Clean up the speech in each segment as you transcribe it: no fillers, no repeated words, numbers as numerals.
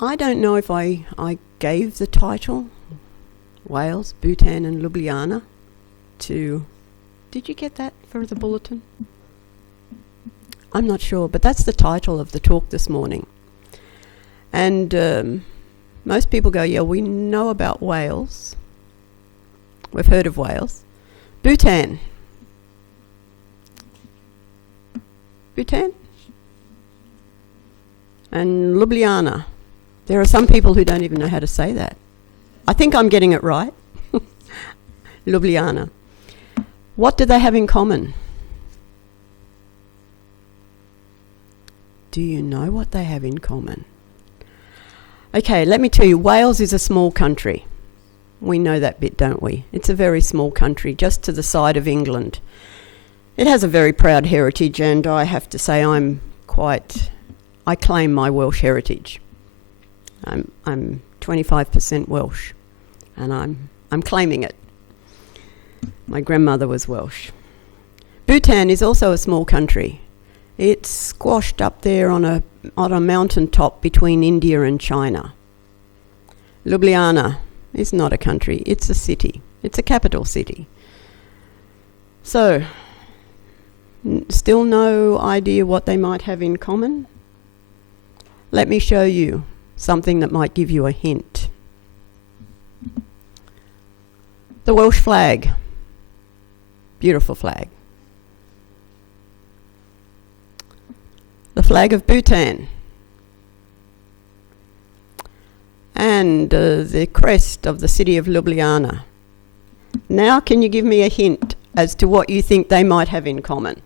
I don't know if I gave the title, Wales, Bhutan and Ljubljana, to... Did you get that for the bulletin? I'm not sure, but that's the title of the talk this morning. And most people go, yeah, we know about Wales. We've heard of Wales. Bhutan. Bhutan? And Ljubljana. There are some people who don't even know how to say that. I think I'm getting it right. Ljubljana. What do they have in common? Do you know what they have in common? Okay, let me tell you, Wales is a small country. We know that bit, don't we? It's a very small country, just to the side of England. It has a very proud heritage, and I have to say I claim my Welsh heritage. I'm 25% Welsh, and I'm claiming it. My grandmother was Welsh. Bhutan is also a small country. It's squashed up there on a mountain top between India and China. Ljubljana is not a country, it's a city. It's a capital city. So, still no idea what they might have in common? Let me show you something that might give you a hint. The Welsh flag. Beautiful flag. The flag of Bhutan. And the crest of the city of Ljubljana. Now can you give me a hint as to what you think they might have in common?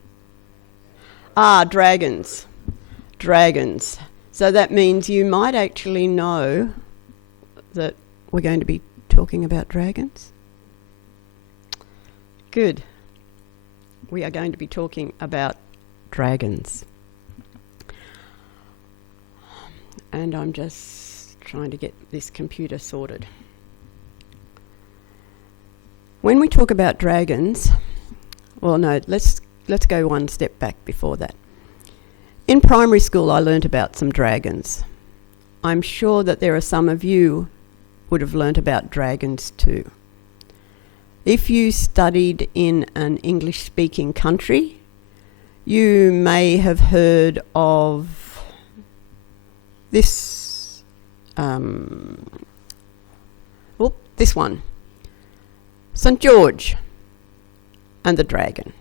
Dragons. Dragons. So that means you might actually know that we're going to be talking about dragons. Good. We are going to be talking about dragons. And I'm just trying to get this computer sorted. When we talk about dragons, well, no, let's go one step back before that. In primary school, I learnt about some dragons. I'm sure that there are some of you would have learnt about dragons too. If you studied in an English-speaking country, you may have heard of this, this one, St. George and the Dragon.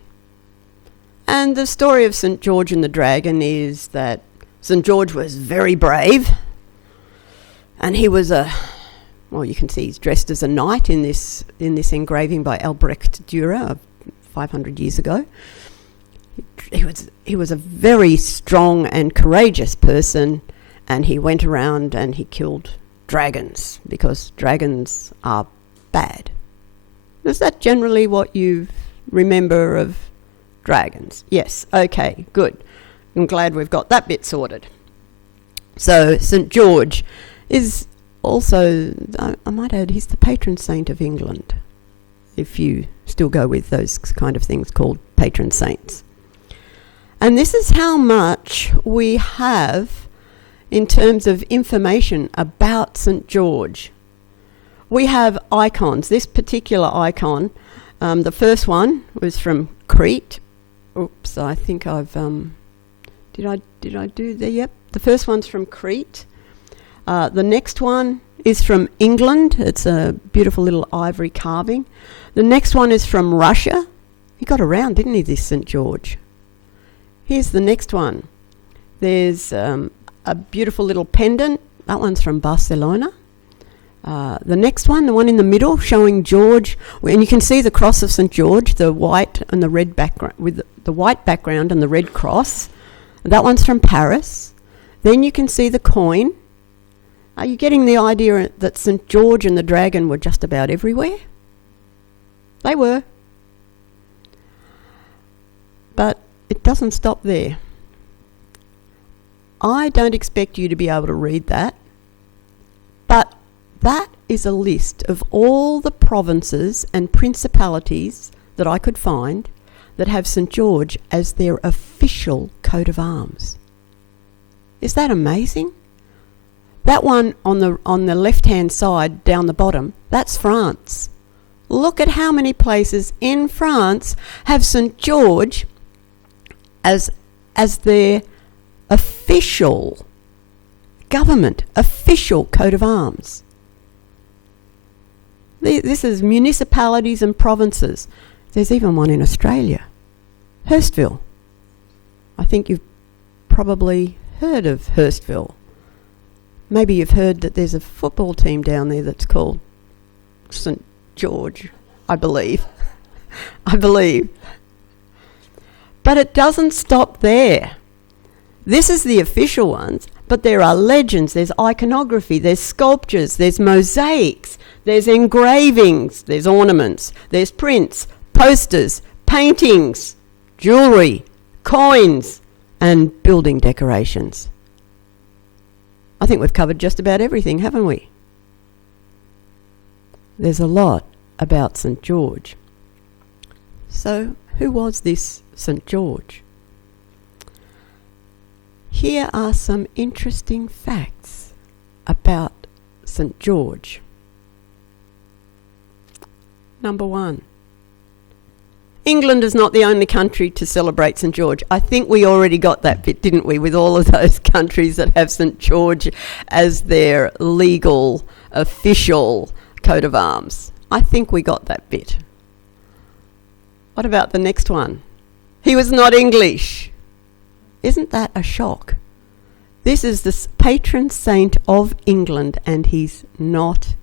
And the story of St. George and the Dragon is that St. George was very brave, and he was you can see he's dressed as a knight in this engraving by Albrecht Dürer 500 years ago. He was a very strong and courageous person, and he went around and he killed dragons because dragons are bad. Is that generally what you remember of dragons? Yes, okay, good. I'm glad we've got that bit sorted. So St. George is also, I might add, he's the patron saint of England, if you still go with those kind of things called patron saints. And this is how much we have in terms of information about St. George. We have icons. This particular icon, the first one was from Crete. Oops, I think I've did I do the yep. The first one's from Crete. The next one is from England. It's a beautiful little ivory carving. The next one is from Russia. He got around, didn't he, this St. George? Here's the next one. There's a beautiful little pendant. That one's from Barcelona. The next one, the one in the middle, showing George, and you can see the cross of St. George, the white and the red background, with the white background and the red cross. That one's from Paris. Then you can see the coin. Are you getting the idea that St. George and the Dragon were just about everywhere? They were. But it doesn't stop there. I don't expect you to be able to read that, but that is a list of all the provinces and principalities that I could find that have St. George as their official coat of arms. Is that amazing? That one on the left-hand side down the bottom, that's France. Look at how many places in France have St. George as their official government, official coat of arms. This is municipalities and provinces. There's even one in Australia, Hurstville. I think you've probably heard of Hurstville. Maybe you've heard that there's a football team down there that's called St. George, I believe. But it doesn't stop there. This is the official ones, but there are legends, there's iconography, there's sculptures, there's mosaics, there's engravings, there's ornaments, there's prints, posters, paintings, jewellery, coins, and building decorations. I think we've covered just about everything, haven't we? There's a lot about St. George. So, who was this St. George? Here are some interesting facts about St. George. Number 1. England is not the only country to celebrate St. George. I think we already got that bit, didn't we, with all of those countries that have St. George as their legal, official coat of arms. I think we got that bit. What about the next one? He was not English. Isn't that a shock? This is the patron saint of England, and he's not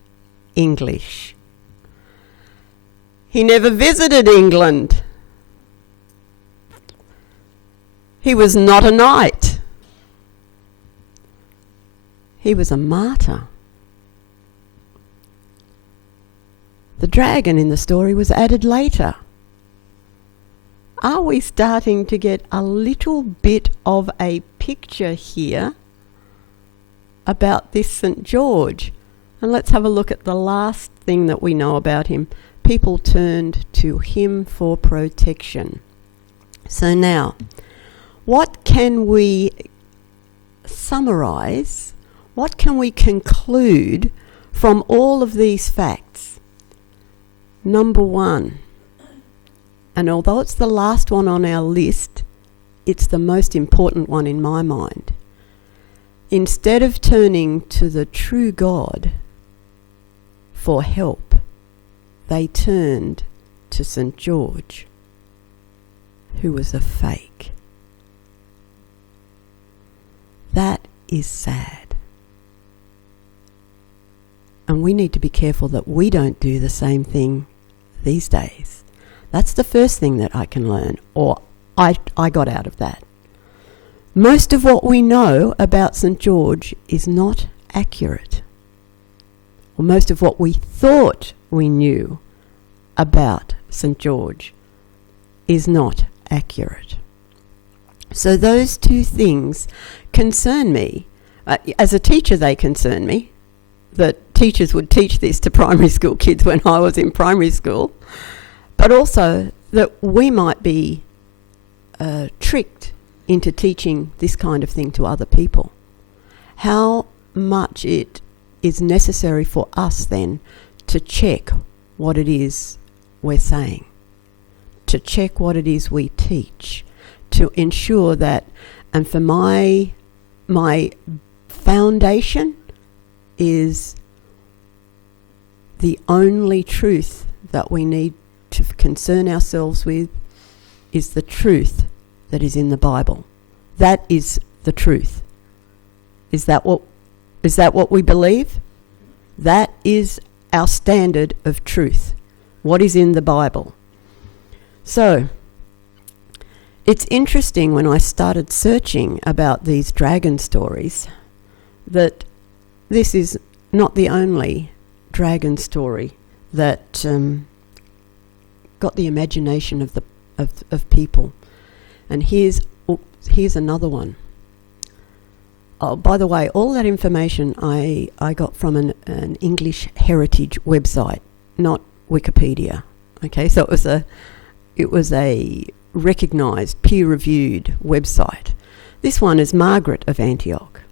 English. He never visited England. He was not a knight. He was a martyr. The dragon in the story was added later. Are we starting to get a little bit of a picture here about this St. George? And let's have a look at the last thing that we know about him. People turned to him for protection. So now, what can we summarize? What can we conclude from all of these facts? Number 1, and although it's the last one on our list, it's the most important one in my mind. Instead of turning to the true God for help, they turned to St. George, who was a fake. That is sad. And we need to be careful that we don't do the same thing these days. That's the first thing that I can learn, or I got out of that. Most of what we know about St. George is not accurate. Or most of what we thought we knew about St. George is not accurate. So those two things concern me. As a teacher, they concern me. That teachers would teach this to primary school kids when I was in primary school. But also that we might be tricked into teaching this kind of thing to other people. How much it is necessary for us then to check what it is we're saying, to check what it is we teach, to ensure that, and for my foundation is the only truth that we need to concern ourselves with is the truth that is in the Bible. That is the truth. Is that what we believe? That is our standard of truth. What is in the Bible? So, it's interesting when I started searching about these dragon stories that this is not the only dragon story that got the imagination of people. And here's another one. Oh, by the way, all that information I got from an English heritage website, not Wikipedia. Okay, so it was a recognised, peer-reviewed website. This one is Margaret of Antioch.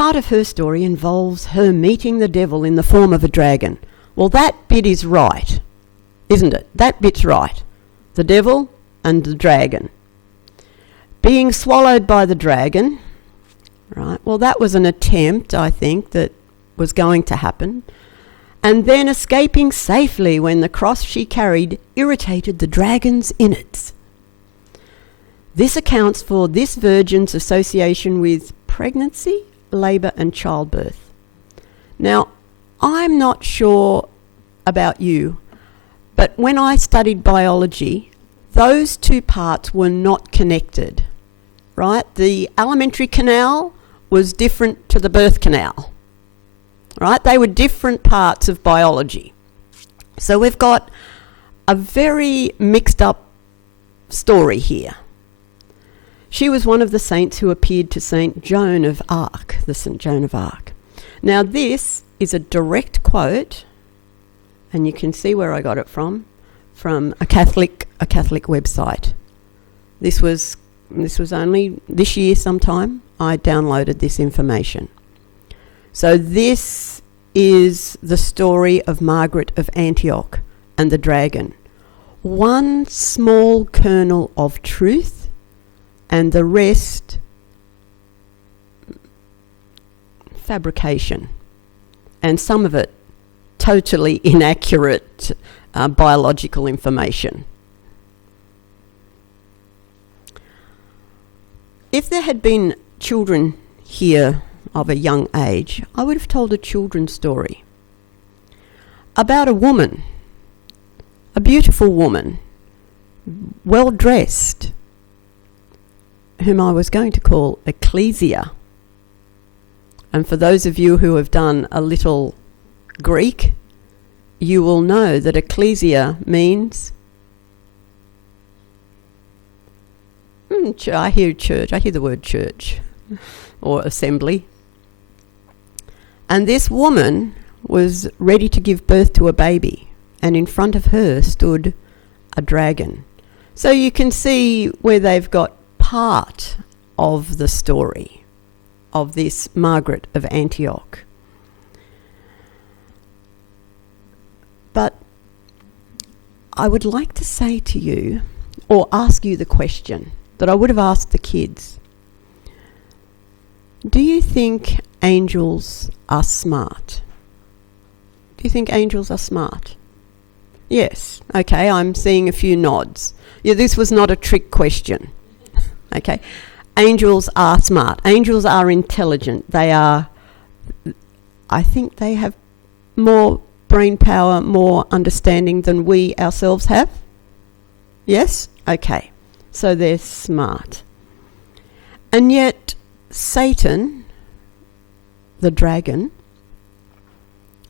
part of her story involves her meeting the devil in the form of a dragon. Well, that bit is right, isn't it? That bit's right. The devil and the dragon. Being swallowed by the dragon, right? Well, that was an attempt, I think, that was going to happen. And then escaping safely when the cross she carried irritated the dragon's innards. This accounts for this virgin's association with pregnancy, labour and childbirth. Now, I'm not sure about you, but when I studied biology, those two parts were not connected, right? The alimentary canal was different to the birth canal, right? They were different parts of biology. So we've got a very mixed up story here. She was one of the saints who appeared to Saint Joan of Arc, the St. Joan of Arc. Now this is a direct quote, and you can see where I got it from a Catholic website. This was only this year sometime I downloaded this information. So this is the story of Margaret of Antioch and the dragon. One small kernel of truth, and the rest fabrication, and some of it totally inaccurate biological information. If there had been children here of a young age, I would have told a children's story about a woman, a beautiful woman, well dressed, whom I was going to call Ecclesia. And for those of you who have done a little Greek, you will know that Ecclesia means I hear church, I hear the word church or assembly. And this woman was ready to give birth to a baby, and in front of her stood a dragon. So you can see where they've got part of the story of this Margaret of Antioch. But I would like to say to you, or ask you the question that I would have asked the kids. Do you think angels are smart? Do you think angels are smart? Yes. Okay, I'm seeing a few nods. Yeah, this was not a trick question. Okay. Angels are smart. Angels are intelligent. They are, I think they have more brain power, more understanding than we ourselves have. Yes? Okay. So they're smart. And yet Satan, the dragon,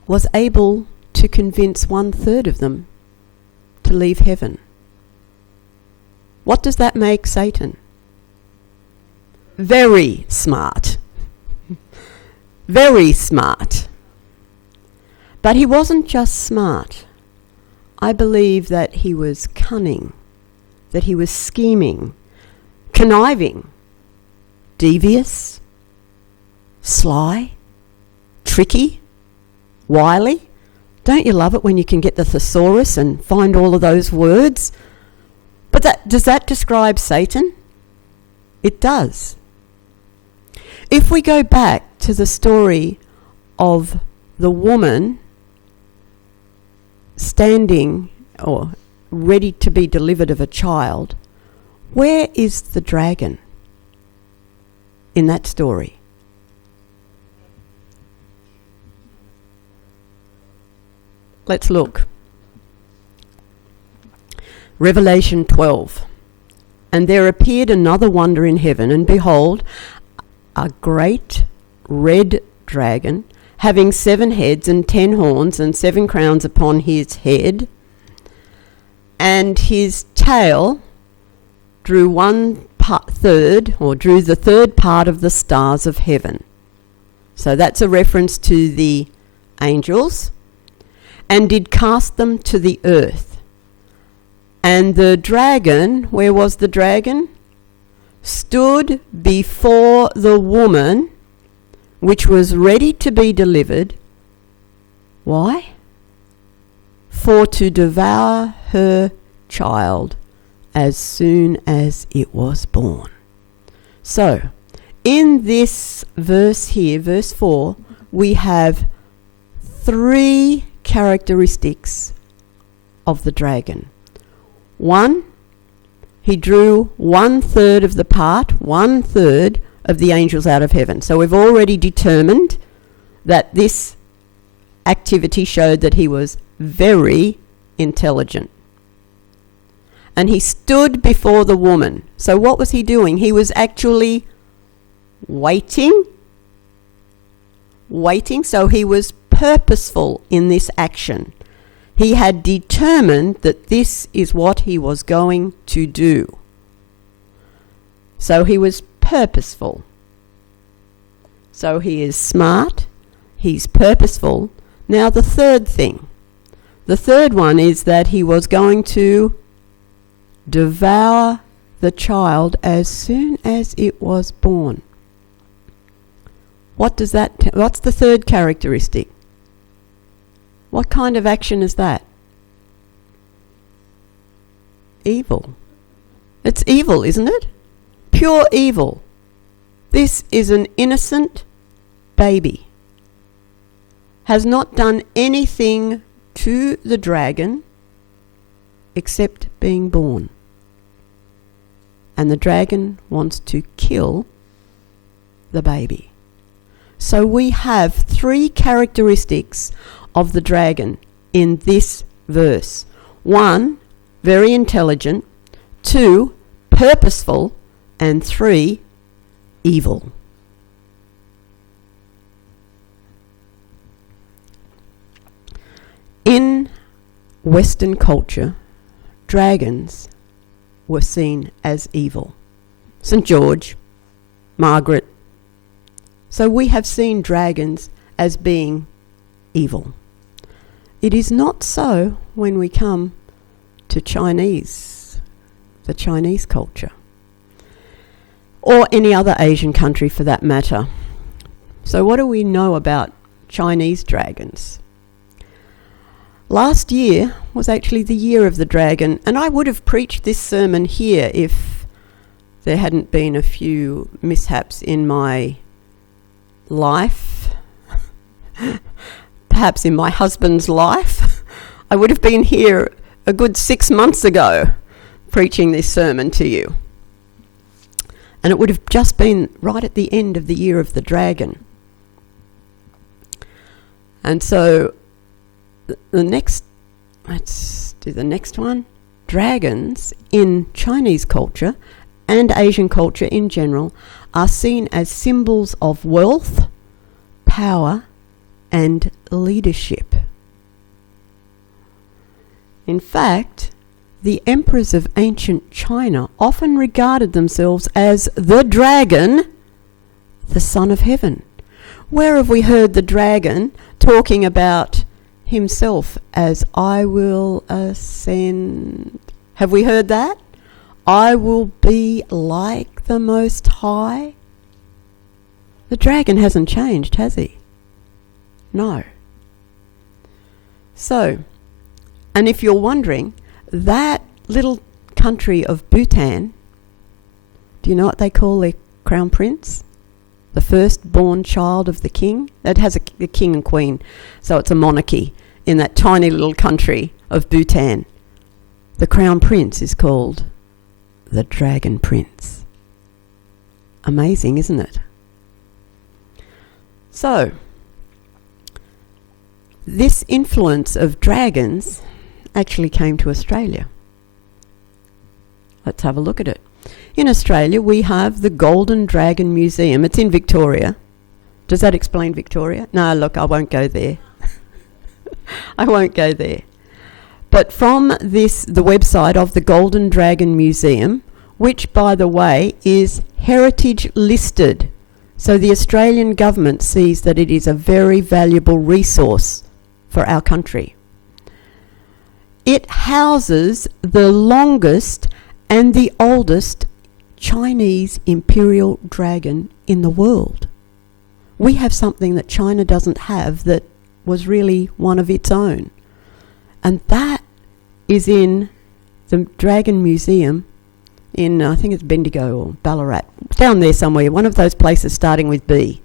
was able to convince 1/3 of them to leave heaven. What does that make Satan? Very smart. Very smart. But he wasn't just smart. I believe that he was cunning, that he was scheming, conniving, devious, sly, tricky, wily. Don't you love it when you can get the thesaurus and find all of those words? But does that describe Satan? It does. If we go back to the story of the woman standing or ready to be delivered of a child, where is the dragon in that story? Let's look. Revelation 12. And there appeared another wonder in heaven, and behold, a great red dragon, having 7 heads and 10 horns and 7 crowns upon his head, and his tail drew the third part of the stars of heaven. So that's a reference to the angels, and did cast them to the earth. And the dragon, where was the dragon? Stood before the woman which was ready to be delivered. Why? For to devour her child as soon as it was born. So, in this verse here, verse 4, we have 3 characteristics of the dragon. 1, he drew 1/3 of the part, 1/3 of the angels out of heaven. So we've already determined that this activity showed that he was very intelligent. And he stood before the woman. So what was he doing? He was actually waiting. So he was purposeful in this action. He had determined that this is what he was going to do. So he was purposeful. So he is smart, he's purposeful. Now the third thing. The third one is that he was going to devour the child as soon as it was born. What's the third characteristic? What kind of action is that? Evil. It's evil, isn't it? Pure evil. This is an innocent baby. Has not done anything to the dragon except being born. And the dragon wants to kill the baby. So we have 3 characteristics of the dragon in this verse. 1, very intelligent. 2, purposeful. And 3, evil. In Western culture, dragons were seen as evil. St. George, Margaret. So we have seen dragons as being evil. It is not so when we come to the Chinese culture, or any other Asian country for that matter. So what do we know about Chinese dragons? Last year was actually the year of the dragon, and I would have preached this sermon here if there hadn't been a few mishaps in my life, perhaps in my husband's life. I would have been here a good 6 months ago preaching this sermon to you. And it would have just been right at the end of the year of the dragon. And so let's do the next one. Dragons in Chinese culture and Asian culture in general are seen as symbols of wealth, power, and leadership. In fact, the emperors of ancient China often regarded themselves as the dragon, the son of heaven. Where have we heard the dragon talking about himself as I will ascend? Have we heard that? I will be like the Most High. The dragon hasn't changed, has he? No. So, and if you're wondering, that little country of Bhutan, do you know what they call their crown prince? The firstborn child of the king. It has a king and queen, so it's a monarchy in that tiny little country of Bhutan. The crown prince is called the Dragon Prince. Amazing, isn't it? So, this influence of dragons actually came to Australia. Let's have a look at it. In Australia, we have the Golden Dragon Museum. It's in Victoria. Does that explain Victoria? No, look, I won't go there. I won't go there. But from the website of the Golden Dragon Museum, which, by the way, is heritage listed. So the Australian government sees that it is a very valuable resource for our country. It houses the longest and the oldest Chinese imperial dragon in the world, we have something that China doesn't have that was really one of its own. And that is in the Dragon Museum in, I think it's Bendigo or Ballarat, down there somewhere, one of those places starting with B.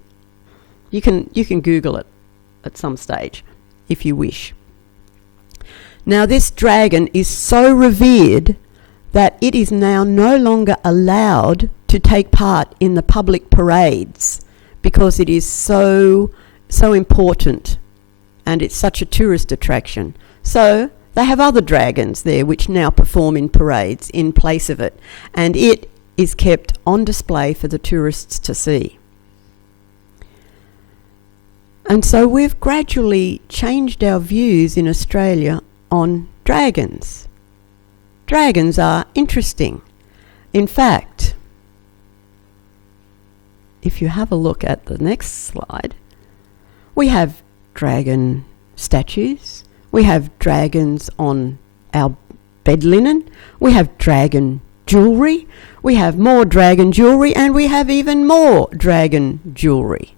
You can Google it at some stage, if you wish. Now, this dragon is so revered that it is now no longer allowed to take part in the public parades because it is so important and it's such a tourist attraction. So they have other dragons there which now perform in parades in place of it, and it is kept on display for the tourists to see. And so we've gradually changed our views in Australia on dragons. Dragons are interesting. In fact, if you have a look at the next slide, we have dragon statues, we have dragons on our bed linen, we have dragon jewellery, we have more dragon jewellery, and we have even more dragon jewellery.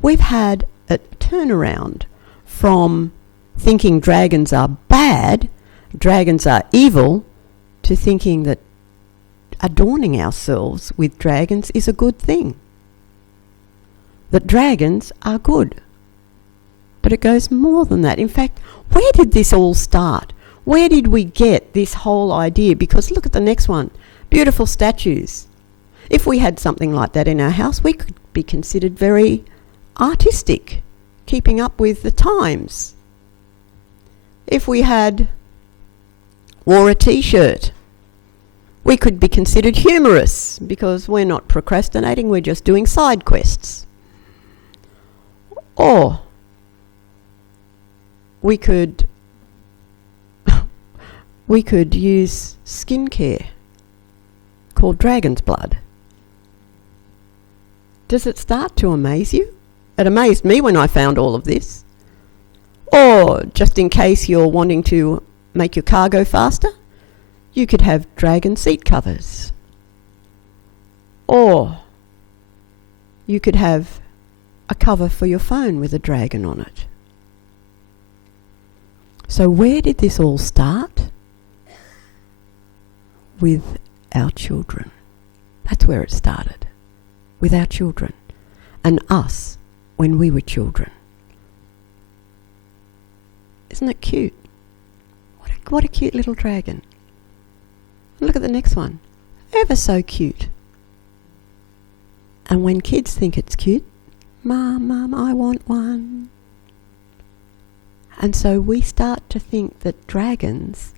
We've had a turnaround from thinking dragons are bad, dragons are evil, to thinking that adorning ourselves with dragons is a good thing. That dragons are good. But it goes more than that. In fact, where did this all start? Where did we get this whole idea? Because look at the next one. Beautiful statues. If we had something like that in our house, we could be considered very artistic, keeping up with the times. If we wore a t-shirt, we could be considered humorous because we're not procrastinating, we're just doing side quests. Or we could use skincare called dragon's blood. Does it start to amaze you? It amazed me when I found all of this. Or, just in case you're wanting to make your car go faster, you could have dragon seat covers. Or you could have a cover for your phone with a dragon on it. So where did this all start? With our children. That's where it started. With our children. And us when we were children. Isn't it cute? What a cute little dragon. Look at the next one. Ever so cute. And when kids think it's cute, Mum, I want one. And so we start to think that dragons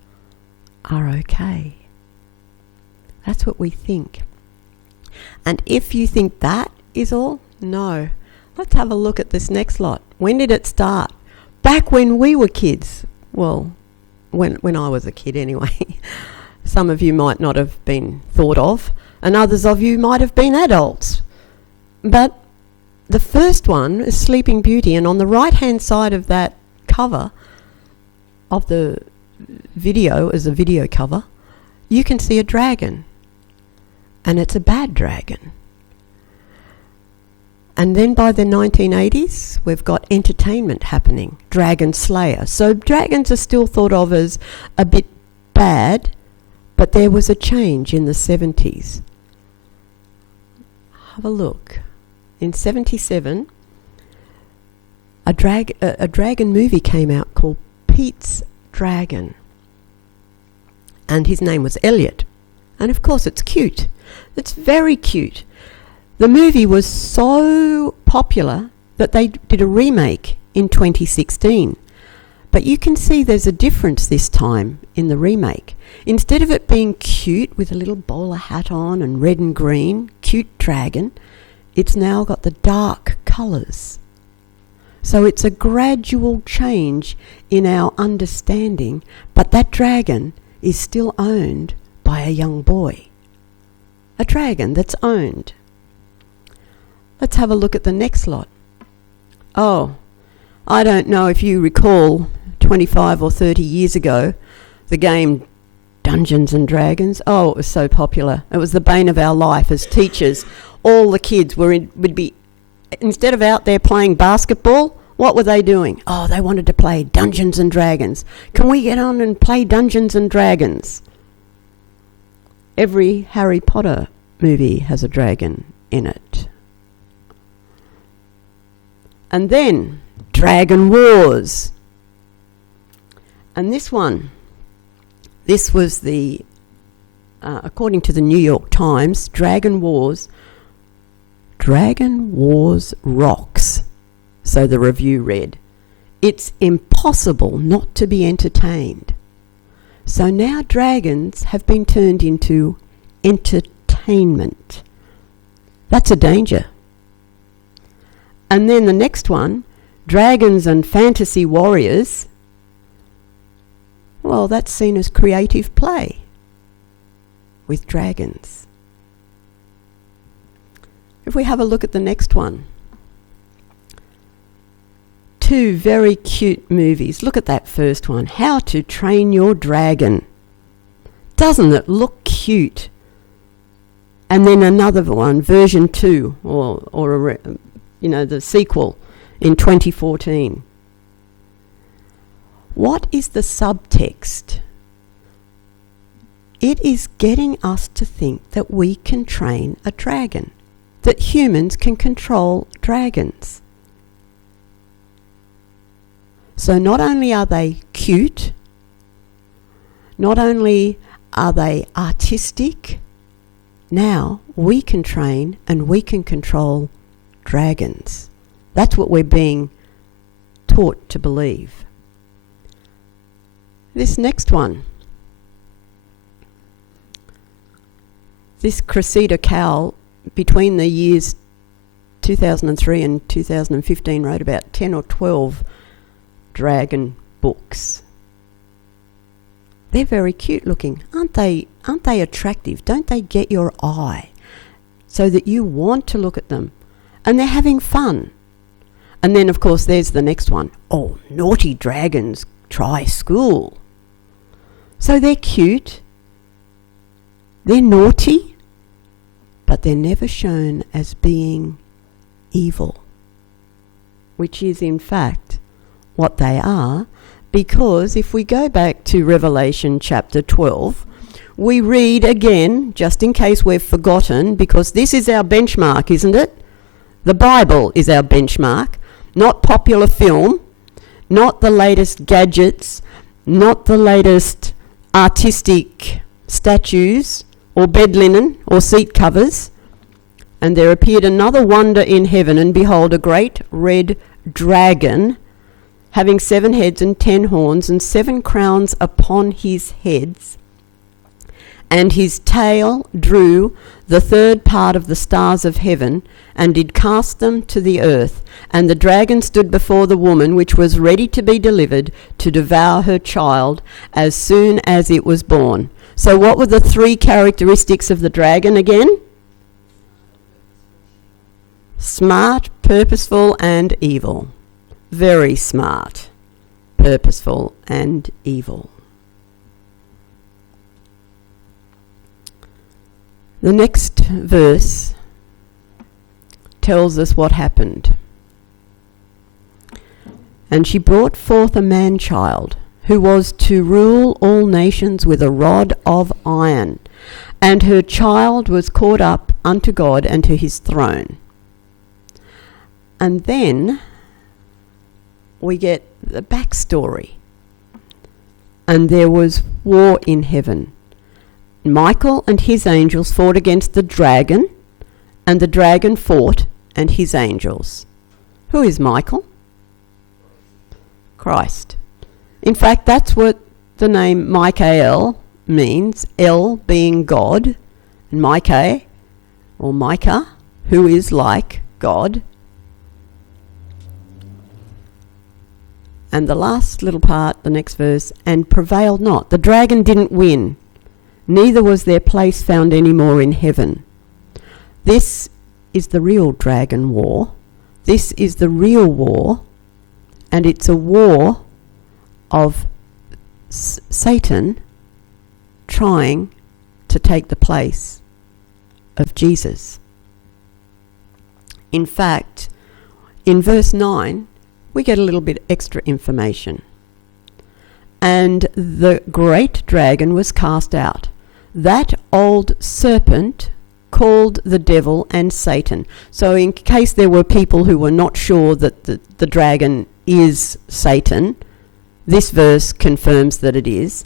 are okay. That's what we think. And if you think that is all, no. Let's have a look at this next lot. When did it start? Back when we were kids. Well, when I was a kid anyway. Some of you might not have been thought of, and others of you might have been adults. But the first one is Sleeping Beauty, and on the right-hand side of that cover of the video, as a video cover, you can see a dragon. And it's a bad dragon. And then by the 1980s, we've got entertainment happening, Dragon Slayer. So dragons are still thought of as a bit bad, but there was a change in the 70s. Have a look. In 77, a dragon movie came out called Pete's Dragon. And his name was Elliot. And of course it's cute. It's very cute. The movie was so popular that they did a remake in 2016. But you can see there's a difference this time in the remake. Instead of it being cute with a little bowler hat on and red and green, cute dragon, it's now got the dark colours. So it's a gradual change in our understanding, but that dragon is still owned by a young boy. A dragon that's owned. Let's have a look at the next lot. Oh, I don't know if you recall 25 or 30 years ago, the game Dungeons and Dragons. Oh, it was so popular. It was the bane of our life as teachers. all the kids would be, instead of out there playing basketball, what were they doing? Oh, they wanted to play Dungeons and Dragons. Can we get on and play Dungeons and Dragons? Every Harry Potter movie has a dragon in it. And then Dragon Wars. And this was the, according to the New York Times, Dragon Wars rocks. So the review read, it's impossible not to be entertained. So now dragons have been turned into entertainment. That's a danger. And then the next one, Dragons and Fantasy Warriors. Well, that's seen as creative play with dragons. If we have a look at the next one. Two very cute movies. Look at that first one, How to Train Your Dragon. Doesn't it look cute? And then another one, version 2, or the sequel in 2014. What is the subtext? It is getting us to think that we can train a dragon, that humans can control dragons. So not only are they cute, not only are they artistic, now we can train and we can control dragons. That's what we're being taught to believe. This next one. This Cressida Cowell, between the years 2003 and 2015, wrote about 10 or 12 dragon books. They're very cute looking. Aren't they attractive? Don't they get your eye so that you want to look at them? And they're having fun. And then, of course, there's the next one. Oh, naughty dragons try school. So they're cute. They're naughty. But they're never shown as being evil, which is, in fact, what they are, because if we go back to Revelation chapter 12, we read again, just in case we've forgotten, because this is our benchmark, isn't it? The Bible is our benchmark, not popular film, not the latest gadgets, not the latest artistic statues or bed linen or seat covers. And there appeared another wonder in heaven, and behold, a great red dragon, having 7 heads and 10 horns, and 7 crowns upon his heads. And his tail drew the 3rd part of the stars of heaven, and did cast them to the earth. And the dragon stood before the woman, which was ready to be delivered, to devour her child as soon as it was born. So what were the 3 characteristics of the dragon again? Smart, purposeful, and evil. Very smart, purposeful, and evil. The next verse tells us what happened. And she brought forth a man-child, who was to rule all nations with a rod of iron. And her child was caught up unto God and to his throne. And then we get the backstory. And there was war in heaven. Michael and his angels fought against the dragon, and the dragon fought and his angels. Who is Michael? Christ. In fact, that's what the name Michael means, El being God, and Michael, or Micah, who is like God. And the last little part, the next verse, and prevailed not. The dragon didn't win, neither was their place found any more in heaven. This is the real dragon war. This is the real war, and it's a war of Satan trying to take the place of Jesus. In fact, in verse 9, we get a little bit extra information. And the great dragon was cast out, that old serpent called the devil and Satan. So in case there were people who were not sure that the dragon is Satan, this verse confirms that it is.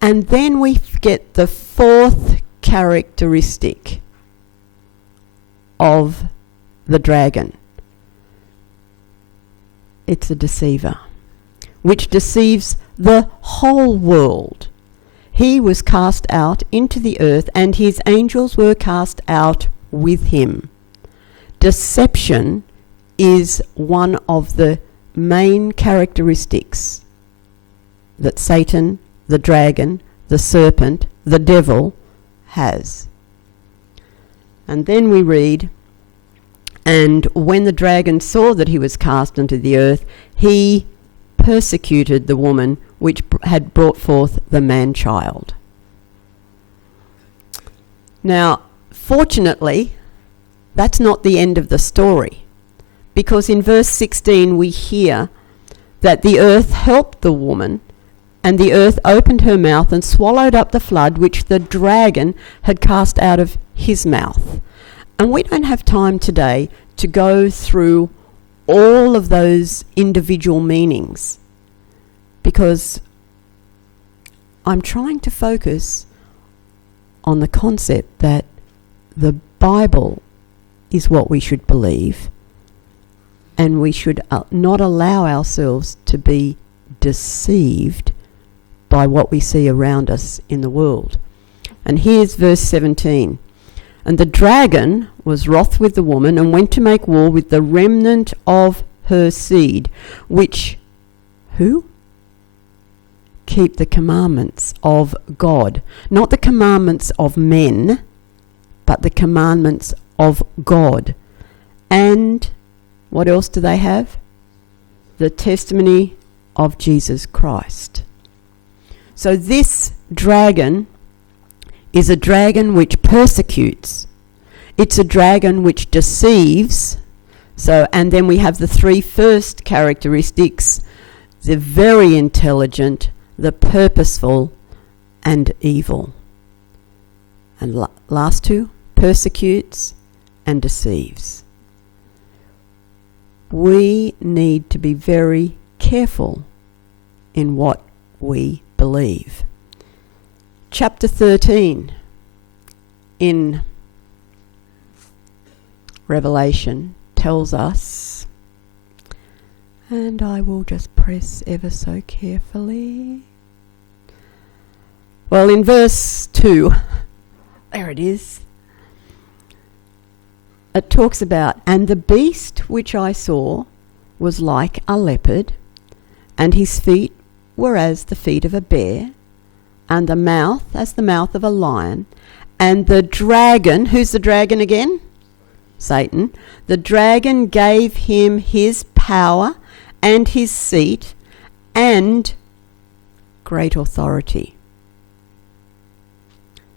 And then we get the fourth characteristic of the dragon. It's a deceiver, which deceives the whole world. He was cast out into the earth, and his angels were cast out with him. Deception is one of the main characteristics that Satan, the dragon, the serpent, the devil has. And then we read, and when the dragon saw that he was cast into the earth, he persecuted the woman which had brought forth the man-child. Now, fortunately, that's not the end of the story, because in verse 16 we hear that the earth helped the woman, and the earth opened her mouth and swallowed up the flood which the dragon had cast out of his mouth. And we don't have time today to go through all of those individual meanings, because I'm trying to focus on the concept that the Bible is what we should believe, and we should not allow ourselves to be deceived by what we see around us in the world. And here's verse 17. And the dragon was wroth with the woman, and went to make war with the remnant of her seed, which, who? Keep the commandments of God. Not the commandments of men, but the commandments of God. And what else do they have? The testimony of Jesus Christ. So this dragon is a dragon which persecutes. It's a dragon which deceives. So, and then we have the three first characteristics: the very intelligent, the purposeful, and evil. And last two, persecutes and deceives. We need to be very careful in what we believe. Chapter 13 in Revelation tells us, and I will just press ever so carefully. Well, in verse 2, there it is, it talks about, and the beast which I saw was like a leopard, and his feet were as the feet of a bear, and the mouth as the mouth of a lion. And the dragon, who's the dragon again? Satan. The dragon gave him his power and his seat and great authority.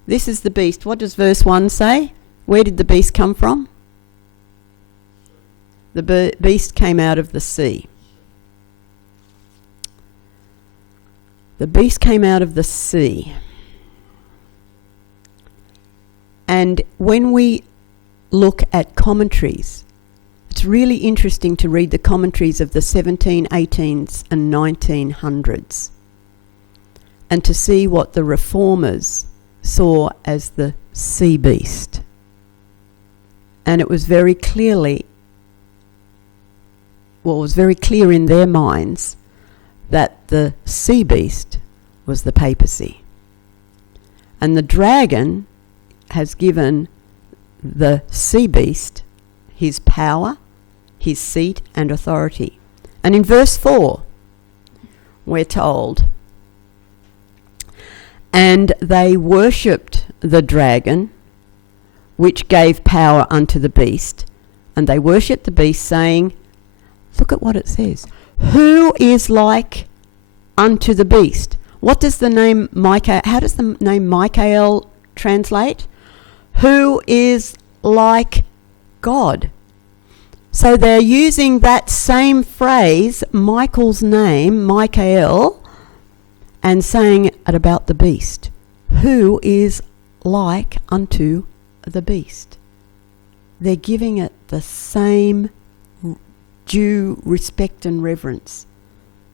This is the beast. What does verse 1 say? Where did the beast come from? The beast came out of the sea. The beast came out of the sea. And when we look at commentaries, it's really interesting to read the commentaries of the 1718s and 1900s and to see what the reformers saw as the sea beast. And it was very clear in their minds that the sea beast was the papacy. And the dragon has given the sea beast his power, his seat and authority. And in verse 4, we're told, and they worshipped the dragon, which gave power unto the beast. And they worshipped the beast, saying, look at what it says, who is like unto the beast? What does the name Michael, how does the name Michael translate? Who is like God? So they're using that same phrase, Michael's name, Michael, and saying it about the beast, who is like unto the beast. They're giving it the same due respect and reverence.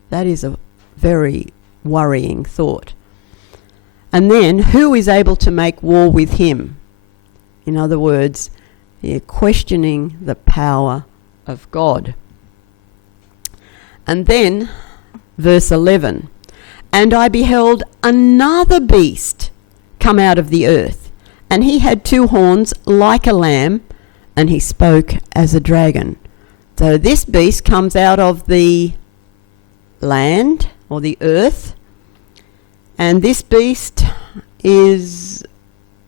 That is a very worrying thought. And then, who is able to make war with him? In other words, they're questioning the power of God. And then, verse 11, and I beheld another beast come out of the earth, and he had 2 horns like a lamb, and he spoke as a dragon. So this beast comes out of the land, or the earth, and this beast is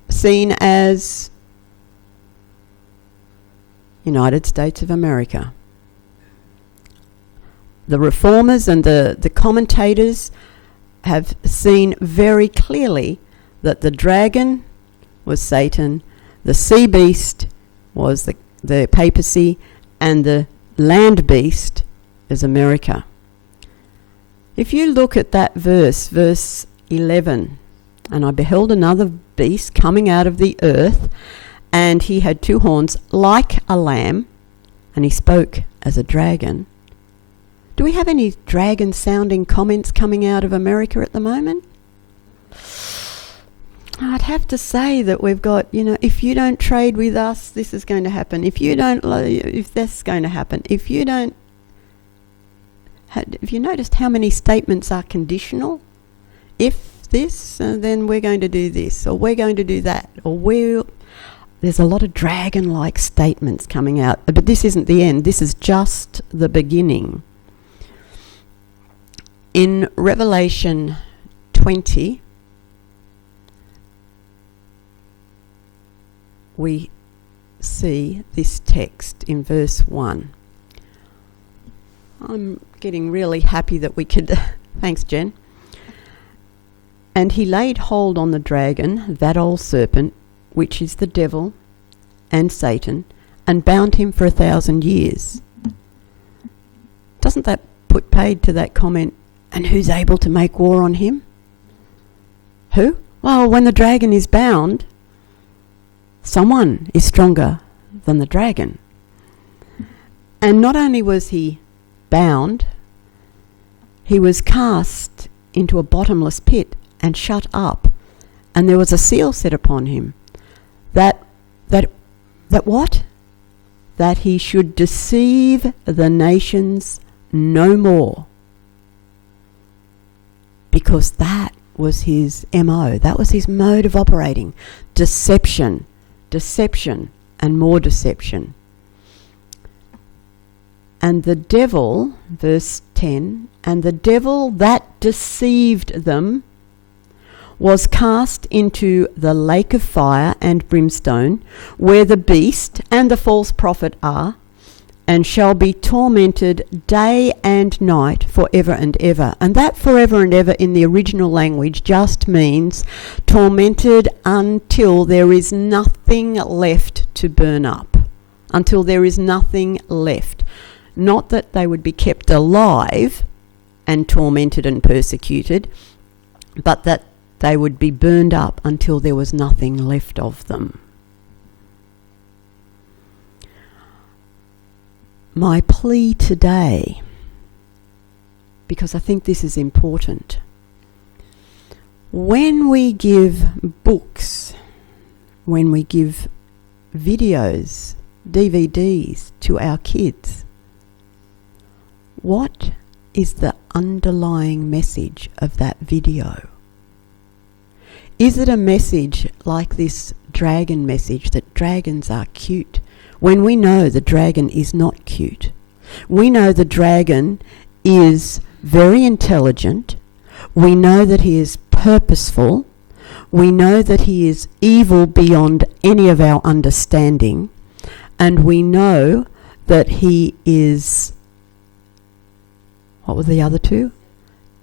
seen as United States of America. The reformers and the commentators have seen very clearly that the dragon was Satan, the sea beast was the papacy, and the land beast is America. If you look at that verse 11, and I beheld another beast coming out of the earth, and he had 2 horns like a lamb, and he spoke as a dragon. Do we have any dragon-sounding comments coming out of America at the moment? I'd have to say that we've got, if you don't trade with us, this is going to happen. If that's going to happen. If you noticed how many statements are conditional? If this, then we're going to do this, or we're going to do that, or there's a lot of dragon-like statements coming out. But this isn't the end. This is just the beginning. In Revelation 20, we see this text in verse 1. I'm getting really happy that we could... Thanks, Jen. And he laid hold on the dragon, that old serpent, which is the devil and Satan, and bound him for 1,000 years. Doesn't that put paid to that comment, and who's able to make war on him? Who? Well, when the dragon is bound, someone is stronger than the dragon. And not only was he bound, he was cast into a bottomless pit and shut up, and there was a seal set upon him. That what? That he should deceive the nations no more. Because that was his MO. That was his mode of operating. Deception, and more deception. And the devil, verse 10, and the devil that deceived them was cast into the lake of fire and brimstone, where the beast and the false prophet are, and shall be tormented day and night forever and ever. And that forever and ever in the original language just means tormented until there is nothing left to burn up. Until there is nothing left. Not that they would be kept alive and tormented and persecuted, but that they would be burned up until there was nothing left of them. My plea today, because I think this is important, when we give books, when we give videos, DVDs to our kids, what is the underlying message of that video? Is it a message like this dragon message that dragons are cute, when we know the dragon is not cute? We know the dragon is very intelligent. We know that he is purposeful. We know that he is evil beyond any of our understanding. And we know that he is, what were the other two?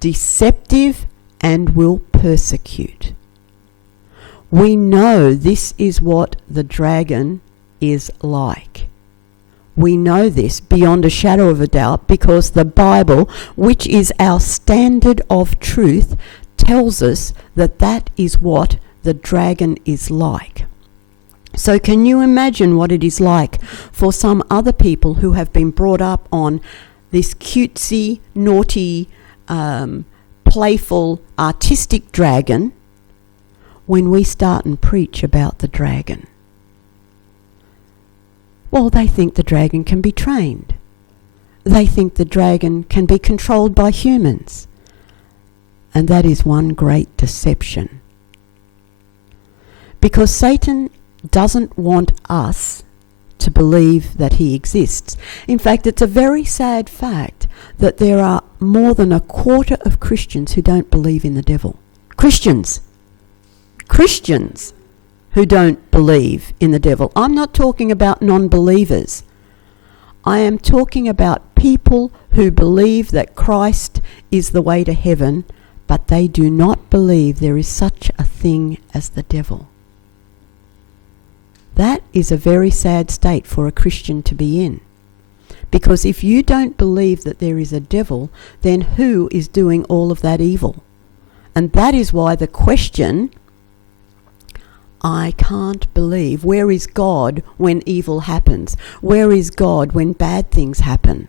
Deceptive and will persecute. We know this is what the dragon is like. We know this beyond a shadow of a doubt because the Bible, which is our standard of truth, tells us that that is what the dragon is like. So can you imagine what it is like for some other people who have been brought up on this cutesy, naughty, playful, artistic dragon when we start and preach about the dragon? Well, they think the dragon can be trained. They think the dragon can be controlled by humans. And that is one great deception. Because Satan doesn't want us to believe that he exists. In fact, it's a very sad fact that there are more than a quarter of Christians who don't believe in the devil. Christians who don't believe in the devil. I'm not talking about non-believers. I am talking about people who believe that Christ is the way to heaven, but they do not believe there is such a thing as the devil. That is a very sad state for a Christian to be in. Because if you don't believe that there is a devil, then who is doing all of that evil? And that is why the question, I can't believe, where is God when evil happens? Where is God when bad things happen?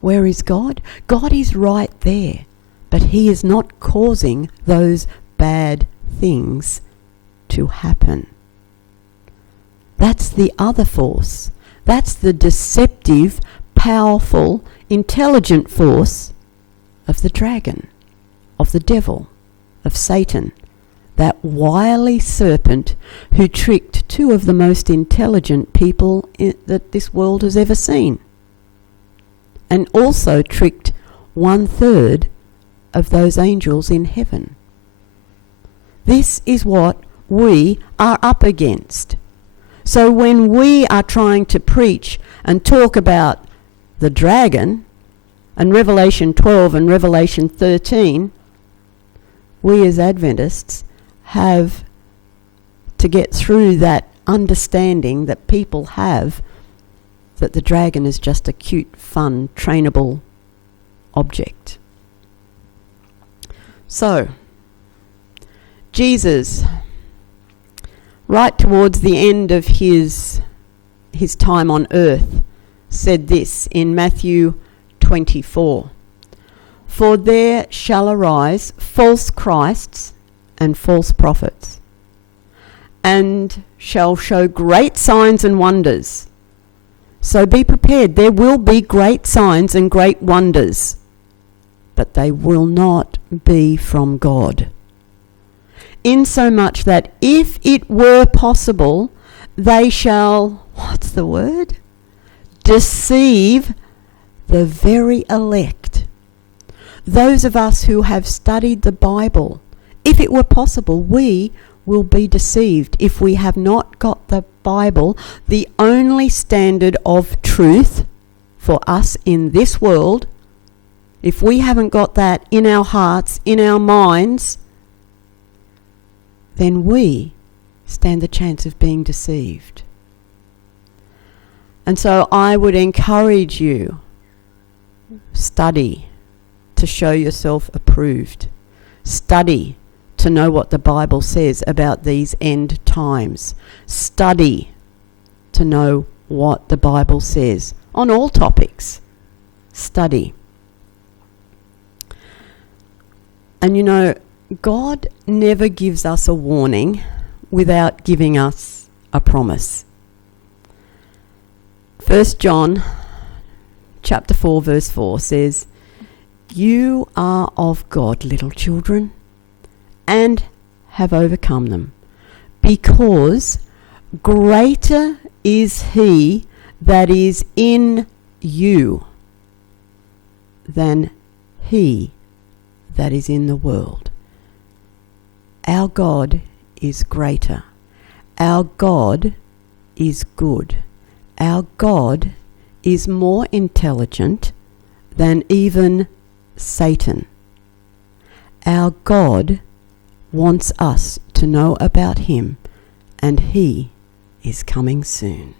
Where is God? God is right there, but he is not causing those bad things to happen. That's the other force. That's the deceptive, powerful, intelligent force of the dragon, of the devil, of Satan. That wily serpent who tricked two of the most intelligent people that this world has ever seen. And also tricked 1/3 of those angels in heaven. This is what we are up against. So when we are trying to preach and talk about the dragon, and Revelation 12 and Revelation 13, we as Adventists have to get through that understanding that people have that the dragon is just a cute, fun, trainable object. So, Jesus, right towards the end of his time on earth, said this in Matthew 24, "For there shall arise false Christs and false prophets, and shall show great signs and wonders." So be prepared. There will be great signs and great wonders, but they will not be from God. Insomuch that if it were possible, they shall, deceive the very elect. Those of us who have studied the Bible, if it were possible, we will be deceived if we have not got the Bible, the only standard of truth for us in this world. If we haven't got that in our hearts, in our minds, then we stand the chance of being deceived. And so I would encourage you, study to show yourself approved. Study to know what the Bible says about these end times. Study to know what the Bible says on all topics. Study. And you know, God never gives us a warning without giving us a promise. 1 John chapter 4 verse 4 says, "You are of God, little children, and have overcome them, because greater is he that is in you than he that is in the world." Our God is greater. Our God is good. Our God is more intelligent than even Satan. Our God wants us to know about him, and he is coming soon.